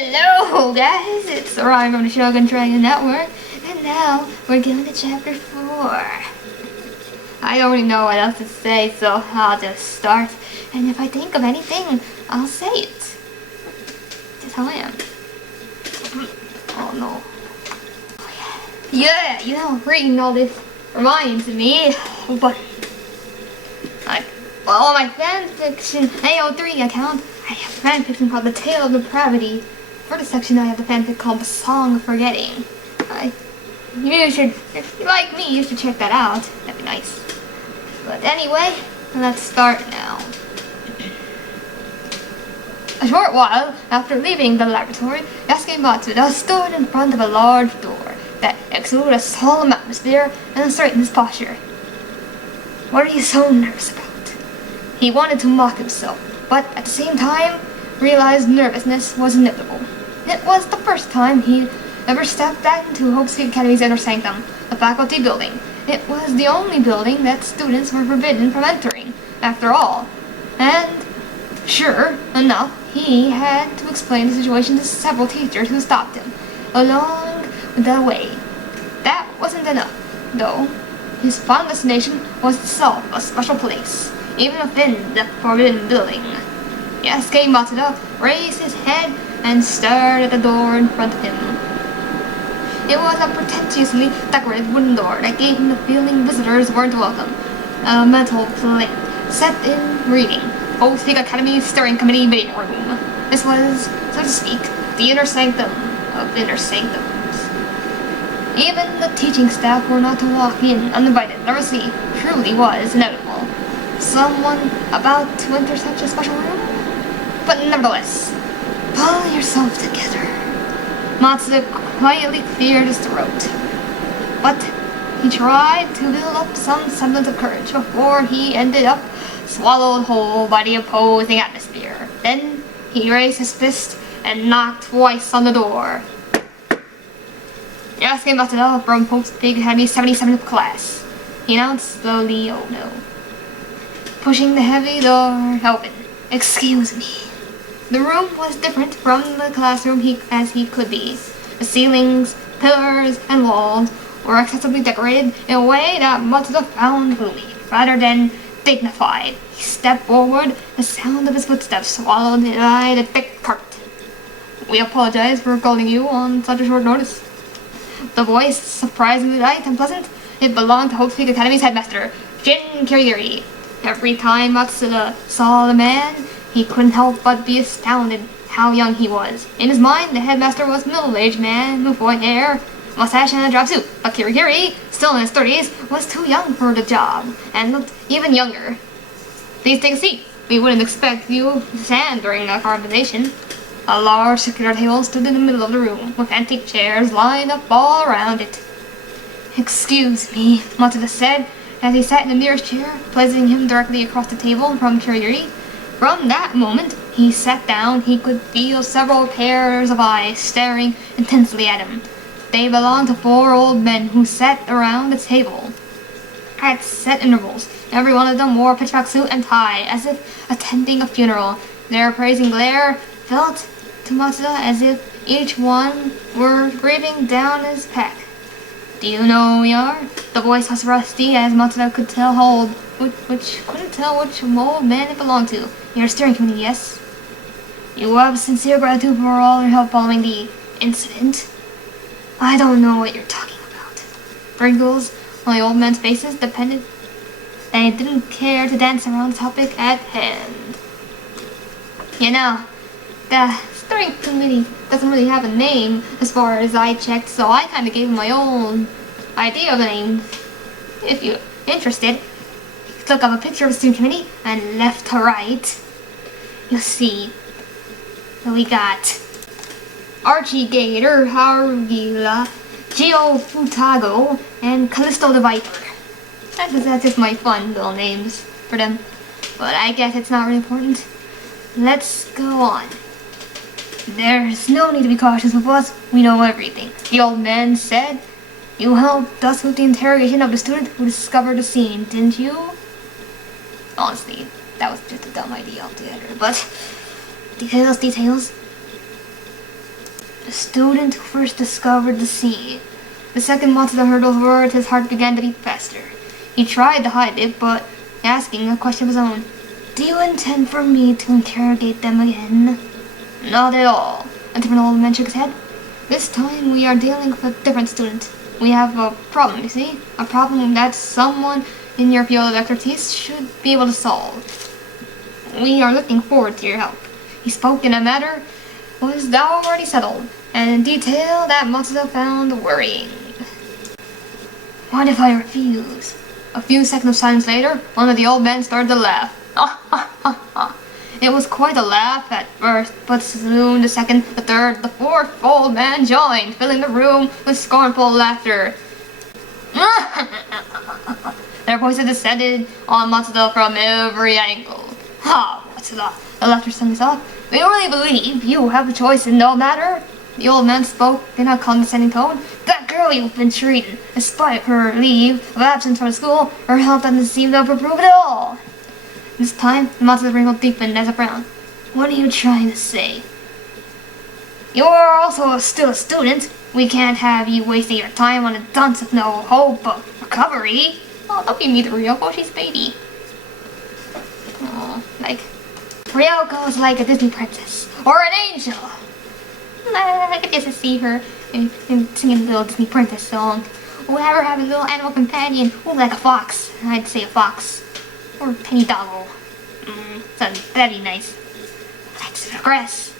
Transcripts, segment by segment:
Hello guys, it's Ryan from the Shogun Dragon Network, and now we're going to chapter 4. I don't really know what else to say, so I'll just start, and if I think of anything, I'll say it. That's how I am. Oh no. Oh, yeah, you know, reading all this reminds me, but on my fanfiction AO3 account, I have a fanfiction called The Tale of Depravity. For this section, I have the fanfic called The Song of Forgetting. You should, if you like me, you should check that out. That'd be nice. But anyway, let's start now. A short while after leaving the laboratory, Yasuke Matsuda stood in front of a large door that exuded a solemn atmosphere and straightened his posture. What are you so nervous about? He wanted to mock himself, but at the same time, realized nervousness was inevitable. It was the first time he ever stepped into Hope Street Academy's inner sanctum, the faculty building. It was the only building that students were forbidden from entering, after all. And, sure enough, he had to explain the situation to several teachers who stopped him along the way. That wasn't enough, though. His final destination was itself a special place, even within the forbidden building. Yasuke Matsuda raised his head and stared at the door in front of him. It was a pretentiously decorated wooden door that gave him the feeling visitors weren't welcome. A metal plate set in reading, Old Speak Academy Steering Committee Meeting Room. This was, so to speak, the inner sanctum of inner sanctums. Even the teaching staff were not to walk in uninvited. Nervously truly was inevitable. Someone about to enter such a special room? But nevertheless, pull yourself together. Matsuda quietly cleared his throat. But he tried to build up some semblance of courage before he ended up swallowed whole by the opposing atmosphere. Then he raised his fist and knocked twice on the door. Yasuke Matsuda from Hope's Big Academy 77th class. He announced slowly, oh no. Pushing the heavy door open. Excuse me. The room was different from the classroom as he could be. The ceilings, pillars, and walls were excessively decorated in a way that Matsuda found gloomy, rather than dignified. He stepped forward, the sound of his footsteps swallowed by the thick carpet. We apologize for calling you on such a short notice. The voice, surprisingly light and pleasant, it belonged to Hope Peak Academy's headmaster, Jin Kirigiri. Every time Matsuda saw the man, he couldn't help but be astounded how young he was. In his mind, the headmaster was a middle-aged man with white hair, mustache, and a drab suit. But Kirigiri, still in his 30s, was too young for the job, and looked even younger. Please take a seat. We wouldn't expect you to stand during our conversation. A large circular table stood in the middle of the room, with antique chairs lined up all around it. Excuse me, Matsuda said, as he sat in the nearest chair, placing him directly across the table from Kirigiri. From that moment, he sat down. He could feel several pairs of eyes staring intensely at him. They belonged to 4 old men who sat around the table at set intervals. Every one of them wore a pitchfork suit and tie, as if attending a funeral. Their appraising glare felt to Matsuda as if each one were breathing down his pack. Do you know who we are? The voice was rusty, as Matsuda could tell how old, which couldn't tell which old man it belonged to. You're a steering committee, yes? You have sincere gratitude for all your help following the incident. I don't know what you're talking about. Wrinkles on the old men's faces depended. They didn't care to dance around the topic at hand. You know, the steering committee doesn't really have a name as far as I checked, so I kind of gave him my own idea of the name. If you're interested, look up a picture of the steering committee and left to right. You'll see. We got Archie Gator, Harugila, Geo Futago, and Callisto the Viper. That's just my fun little names for them. But I guess it's not really important. Let's go on. There's no need to be cautious with us. We know everything, the old man said. You helped us with the interrogation of the student who discovered the scene, didn't you? Honestly, that was just a dumb idea altogether, but details. The student who first discovered the sea. The second Matsuda heard those words, his heart began to beat faster. He tried to hide it, but asking a question of his own. Do you intend for me to interrogate them again? Not at all. A different old man shook his head. This time we are dealing with a different student. We have a problem, you see? A problem that someone in your field of expertise should be able to solve. We are looking forward to your help. He spoke in a manner was already settled, and in detail that Matsuda found worrying. What if I refuse? A few seconds of silence later, one of the old men started to laugh. It was quite a laugh at first, but soon the second, the third, the fourth old man joined, filling the room with scornful laughter. Their voices descended on Matsuda from every angle. Ha, Matsuda, the laughter suddenly stopped. Do you really believe you have a choice in no matter? The old man spoke in a condescending tone. That girl you've been treating, despite her leave of absence from school, her health doesn't seem to have improved at all. This time, Matsuda's wrinkle deepened as a frown. What are you trying to say? You're also still a student. We can't have you wasting your time on a dunce with no hope of recovery. Oh, don't be mean to Ryoko, she's a baby. Oh, like, Ryoko is like a Disney princess, or an angel. I could just see her in singing a little Disney princess song. Or have her have a little animal companion, like a fox. I'd say a fox. Or Penny Doggle. That'd be nice. Let's digress.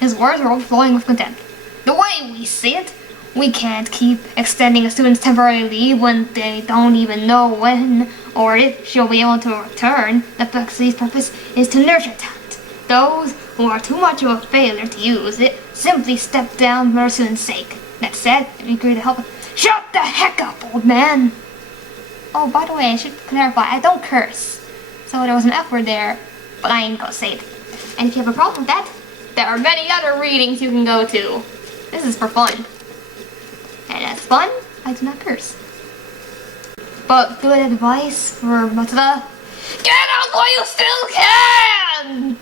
His words were overflowing with contempt. The way we see it, we can't keep extending a student's temporary leave when they don't even know when or if she'll be able to return. The faculty's purpose is to nurture talent. Those who are too much of a failure to use it simply step down for their student's sake. That said, it'd be great to help. Shut the heck up, old man! Oh, by the way, I should clarify, I don't curse. So there was an F word there, but I ain't gonna say it. And if you have a problem with that, there are many other readings you can go to. This is for fun. And as fun, I do not curse. But good advice for Matsuda. Get out while you still can!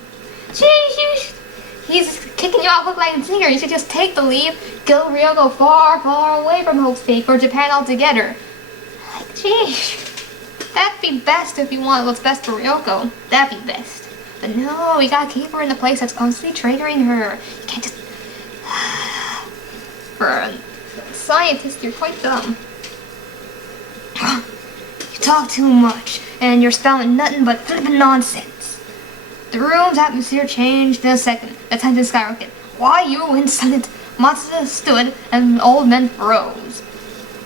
Sheesh, he's kicking you out hook, line, and sinker. You should just take the leave, go Ryoko far, far away from Hope's Peak or Japan altogether. Like, sheesh. That'd be best if you want what's best for Ryoko. That'd be best. But no, we gotta keep her in a place that's constantly triggering her. You can't just... For a scientist, you're quite dumb. You talk too much, and you're spouting nothing but flippin' nonsense. The room's atmosphere changed in a second. The tension skyrocketed. Why you insolent? Matsuda stood, and the old man froze.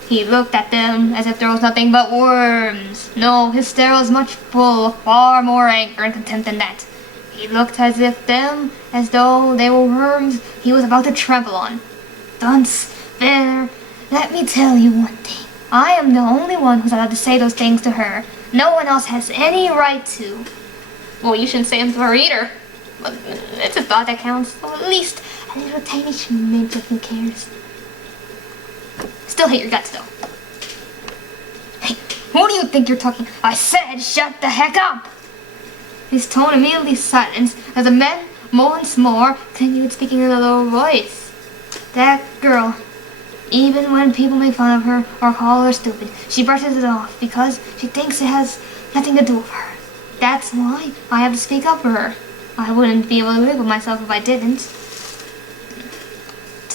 He looked at them as if there was nothing but worms. No, his stare was much full of far more anger and contempt than that. He looked as though they were worms he was about to trample on. Dunce, there, let me tell you one thing. I am the only one who's allowed to say those things to her. No one else has any right to. Well, you shouldn't say them to her either. But it's a thought that counts. So at least a little tiny smidge of who cares. Still hate your guts, though. Hey, who do you think you're talking? I said shut the heck up! His tone immediately silenced as the man once more continued speaking in a low voice. That girl, even when people make fun of her or call her stupid, she brushes it off because she thinks it has nothing to do with her. That's why I have to speak up for her. I wouldn't be able to live with myself if I didn't.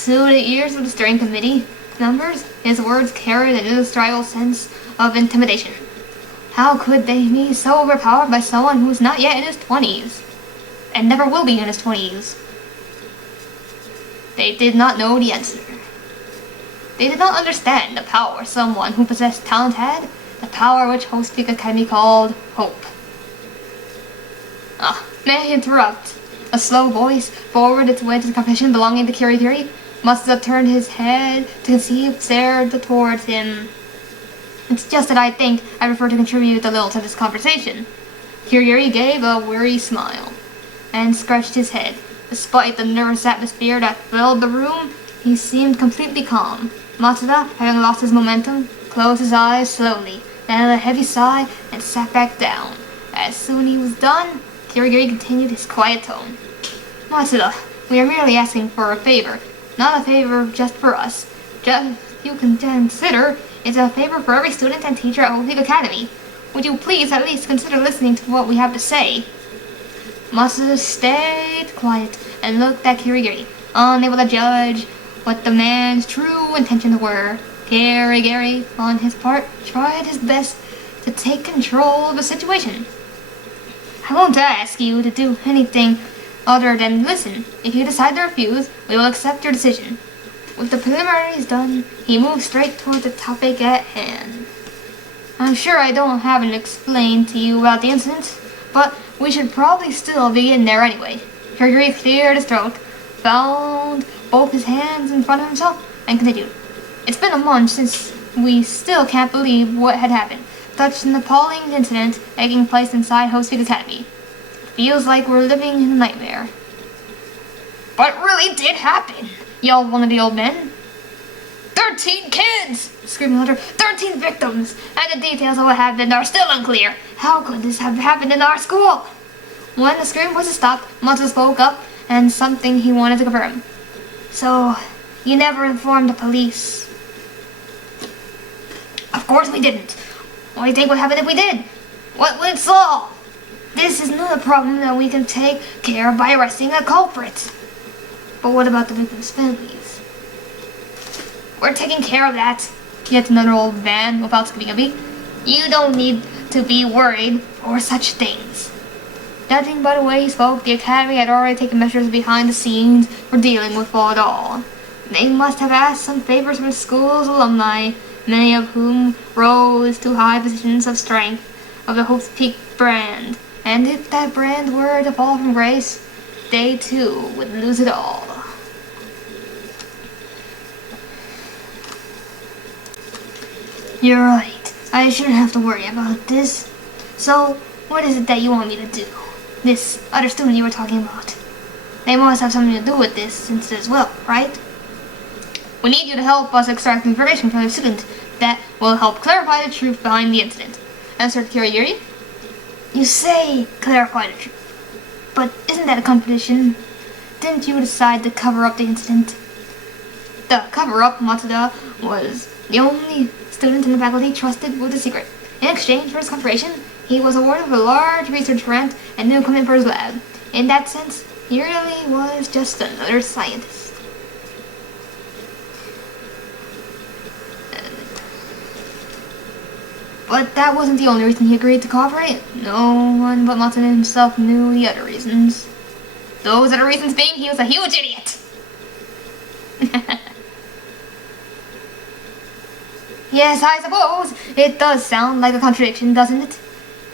To the ears of the steering committee members, his words carried an indescribable sense of intimidation. How could they be so overpowered by someone who's not yet in his 20s? And never will be in his 20s. They did not know the answer. They did not understand the power someone who possessed talent had, the power which Hope's Peak Academy called hope. May I interrupt? A slow voice forwarded its way to the competition belonging to Kirigiri. Matsuda turned his head to see, stared towards him. It's just that I think I prefer to contribute a little to this conversation. Kirigiri gave a weary smile and scratched his head. Despite the nervous atmosphere that filled the room, he seemed completely calm. Matsuda, having lost his momentum, closed his eyes slowly, then with a heavy sigh and sat back down. As soon as he was done, Kirigiri continued his quiet tone. Matsuda, we are merely asking for a favor. not a favor just for us. Just you can consider it's a favor for every student and teacher at Hope Peak Academy. Would you please at least consider listening to what we have to say? Matsuda stayed quiet and looked at Kirigiri, unable to judge what the man's true intentions were. Kirigiri, on his part, tried his best to take control of the situation. I won't ask you to do anything other than listen. If you decide to refuse, we will accept your decision. With the preliminaries done, he moved straight toward the topic at hand. I'm sure I haven't explained to you about the incident, but we should probably still be in there anyway. Kirigiri cleared his throat, found both his hands in front of himself, and continued. It's been a month since we still can't believe what had happened. Such an appalling incident taking place inside Hope Peak Academy. Feels like we're living in a nightmare. But it really did happen, yelled one of the old men. 13 kids! Screamed another. 13 victims! And the details of what happened are still unclear. How could this have happened in our school? When the screaming voices stopped, Matsuda spoke up and something he wanted to confirm. So, you never informed the police? Of course we didn't. What do you think would happen if we did? What would it solve? This is not a problem that we can take care of by arresting a culprit. But what about the victims' families? We're taking care of that. Yet another old man without skipping a beat. You don't need to be worried for such things. Judging by the way he spoke, the Academy had already taken measures behind the scenes for dealing with it all. They must have asked some favors from the school's alumni, many of whom rose to high positions of strength of the Hope Peak brand. And if that brand were to fall from grace, they too would lose it all. You're right. I shouldn't have to worry about this. So, what is it that you want me to do? This other student you were talking about. They must have something to do with this incident as well, right? We need you to help us extract information from the student that will help clarify the truth behind the incident. Answered Kirigiri. You say clarify the truth. But isn't that a competition? Didn't you decide to cover up the incident? The cover-up, Matsuda, was the only student in the faculty trusted with the secret. In exchange for his cooperation, he was awarded with a large research grant and new equipment for his lab. In that sense, he really was just another scientist. But that wasn't the only reason he agreed to cooperate. No one but Matsuda himself knew the other reasons. Those other reasons being he was a huge idiot. Yes, I suppose. It does sound like a contradiction, doesn't it?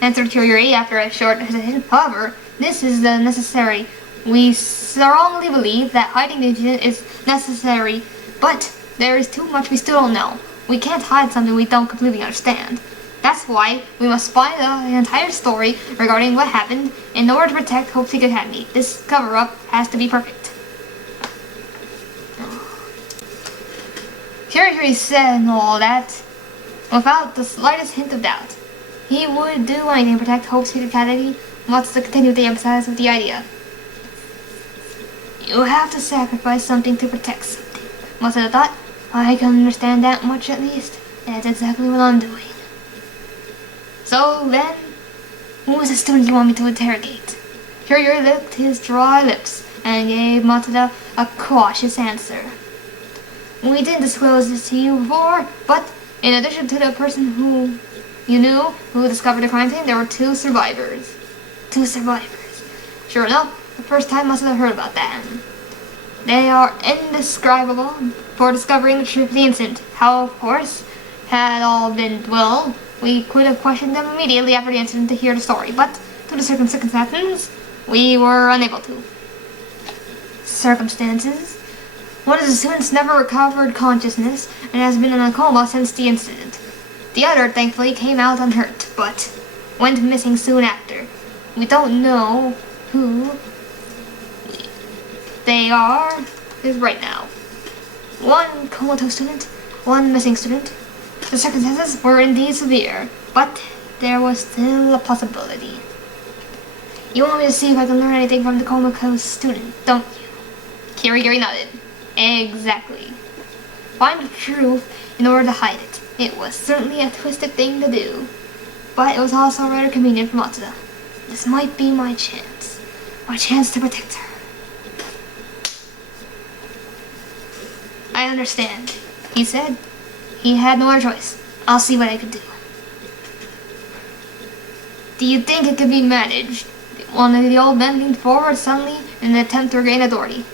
Answered Kirigiri after a short hesitation. However, this is necessary. We strongly believe that hiding the incident is necessary, but there is too much we still don't know. We can't hide something we don't completely understand. That's why we must find the entire story regarding what happened in order to protect Hope Peak Academy. This cover-up has to be perfect. Kirigiri said all that without the slightest hint of doubt. He would do anything to protect Hope Peak Academy. Wants to continue the emphasis of the idea. You have to sacrifice something to protect something. Matsuda thought. I can understand that much at least. That's exactly what I'm doing. So then, who is the student you want me to interrogate? Kirigiri licked his dry lips and gave Matsuda a cautious answer. We didn't disclose this to you before, but in addition to the person who you knew who discovered the crime scene, there were two survivors. Sure enough, the first time Matsuda heard about them. They are indescribable for discovering the truth of the incident. How, of course, had all been well, we could have questioned them immediately after the incident to hear the story, but due to circumstances, we were unable to. Circumstances? One of the students never recovered consciousness and has been in a coma since the incident. The other, thankfully, came out unhurt, but went missing soon after. We don't know who they are is right now. One comatose student, one missing student. The circumstances were indeed severe, but there was still a possibility. You want me to see if I can learn anything from the comatose student, don't you? Kirigiri nodded. Exactly. Find the truth in order to hide it. It was certainly a twisted thing to do, but it was also rather convenient for Matsuda. This might be my chance. My chance to protect her. I understand, he said. He had no other choice. I'll see what I can do. Do you think it could be managed? One of the old men leaned forward suddenly in an attempt to regain authority.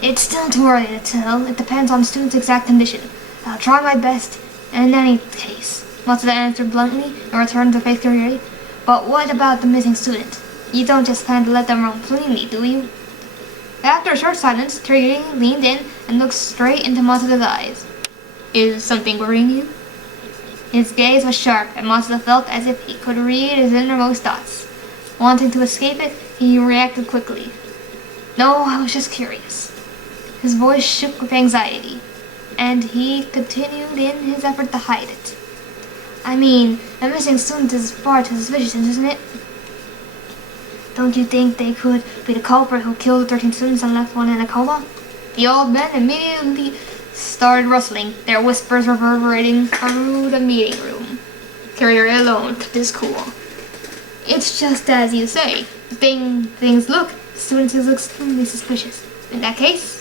It's still too early to tell. It depends on the student's exact condition. I'll try my best in any case, Matsuda answered bluntly and returned to face Kyriori. But what about the missing student? You don't just plan to let them roam freely, do you? After a short silence, Kyriori leaned in and looked straight into Matsuda's eyes. Is something worrying you? His gaze was sharp, and Matsuda felt as if he could read his innermost thoughts. Wanting to escape it, he reacted quickly. No, I was just curious. His voice shook with anxiety, and he continued in his effort to hide it. I mean, a missing student is far too suspicious, isn't it? Don't you think they could be the culprit who killed the 13 students and left one in a coma? The old men immediately started rustling, their whispers reverberating through the meeting room. Kyriori alone kept his cool. It's just as you say. Things look, students look extremely suspicious. In that case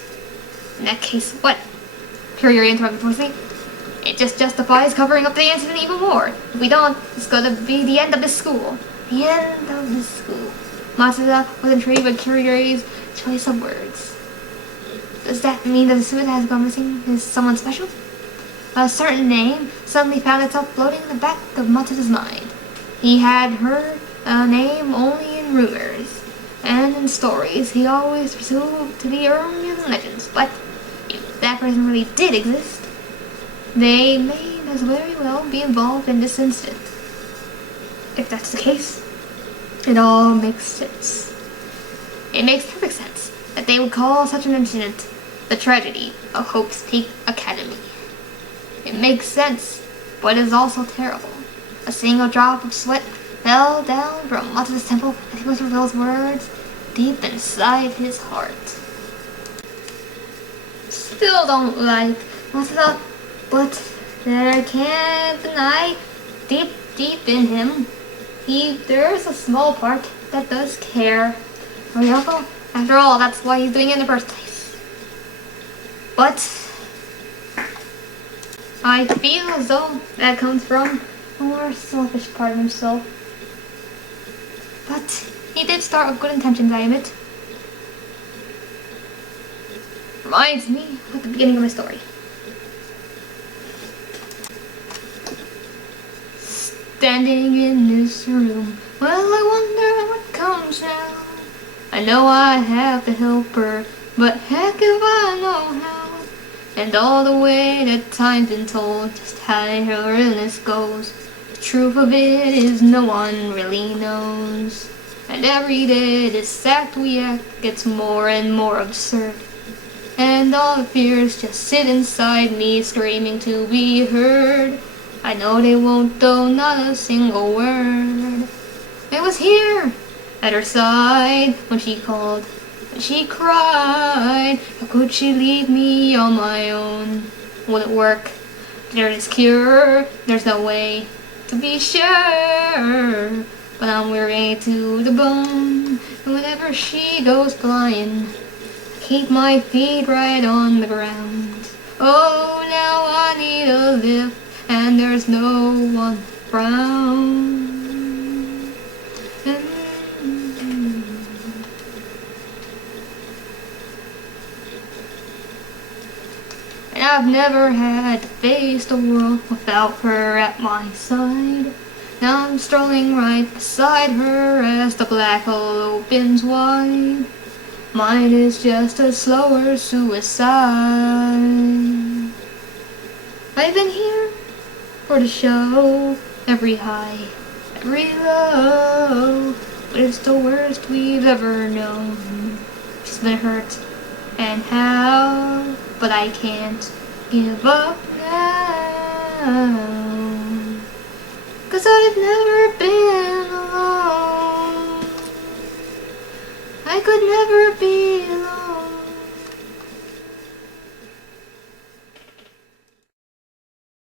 what? Kyriori interrupted forcefully. It just justifies covering up the incident even more. If we don't, it's gonna be the end of this school. The end of this school. Matsuda was intrigued by Kyriori's choice of words. Does that mean that the student has gone missing is someone special? A certain name suddenly found itself floating in the back of Matsuda's mind. He had heard a name only in rumors, and in stories he always pursued to the urban legends, but if that person really did exist, they may as very well be involved in this incident. If that's the case, it all makes sense. It makes perfect sense that they would call such an incident the tragedy of Hope's Peak Academy. It makes sense, but it is also terrible. A single drop of sweat fell down from Matsuda's temple as he whispered those words deep inside his heart. Still don't like Matsuda, but I can't deny deep in him, there's a small part that does care. Ryoko, after all, that's why he's doing it in the first place. But I feel as though that comes from a more selfish part of himself. But he did start with good intentions, I admit. Reminds me of the beginning of my story. Standing in this room, well, I wonder what comes now. I know I have to help her, but heck if I know how. And all the way that time's been told just how her illness goes. The truth of it is no one really knows. And every day this act we act gets more and more absurd. And all the fears just sit inside me screaming to be heard. I know they won't though, not a single word. It was here, at her side, when she called. And she cried, how could she leave me on my own? Will it work? There's cure, there's no way to be sure. But I'm weary to the bone, and whenever she goes flying, I keep my feet right on the ground. Oh, now I need a lift, and there's no one around. And I've never had to face the world without her at my side. Now I'm strolling right beside her as the black hole opens wide. Mine is just a slower suicide. I've been here for the show, every high, every low, but it's the worst we've ever known. She's been hurt, and how, but I can't give up now. 'Cause I've never been alone. I could never be alone.